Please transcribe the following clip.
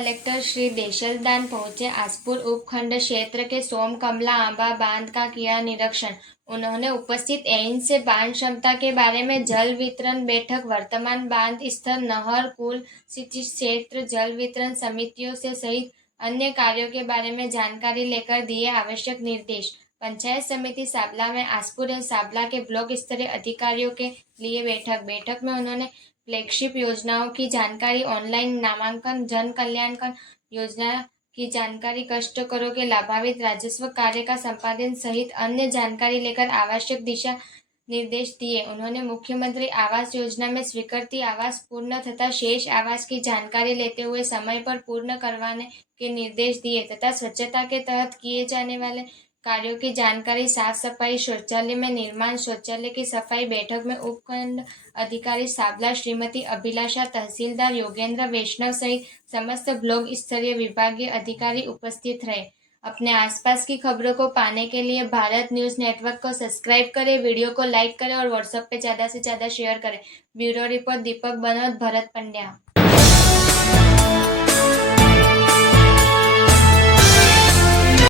Collector Shri Deshaldan पहुंचे। आसपुर उपखंड क्षेत्र के सोम कमला आंबा बांध का किया निरीक्षण। उन्होंने उपस्थित एइंस से बांध क्षमता के बारे में जल वितरण बैठक, वर्तमान बांध स्तर, नहर, पुल, सिंचित क्षेत्र जल वितरण समितियों से सहित अन्य कार्यों के बारे में जानकारी लेकर दिए आवश्यक निर्देश। पंचायत समिति साबला में आसपुर एवं साबला के ब्लॉक स्तरीय अधिकारियों के लिए बैठक में उन्होंने फ्लैगशिप योजनाओं की जानकारी, ऑनलाइन नामांकन, जन कल्याण योजना की जानकारी, कष्ट करो के लाभान्वित राजस्व कार्य का संपादन सहित अन्य जानकारी लेकर आवश्यक दिशा निर्देश दिए। उन्होंने मुख्यमंत्री आवास योजना में स्वीकृति आवास पूर्ण तथा शेष आवास की जानकारी लेते हुए समय पर पूर्ण करवाने के निर्देश दिए तथा स्वच्छता के तहत किए जाने वाले कार्यों की जानकारी, साफ सफाई, शौचालय में निर्माण, शौचालय की सफाई। बैठक में उपखंड अधिकारी साबला श्रीमती अभिलाषा, तहसीलदार योगेंद्र वैष्णव सहित समस्त ब्लॉक स्तरीय विभागीय अधिकारी उपस्थित रहे। अपने आसपास की खबरों को पाने के लिए भारत न्यूज नेटवर्क को सब्सक्राइब करें, वीडियो को लाइक करें और व्हाट्सएप पे ज़्यादा से ज़्यादा शेयर करें। ब्यूरो रिपोर्ट दीपक बनोद, भरत पंड्या।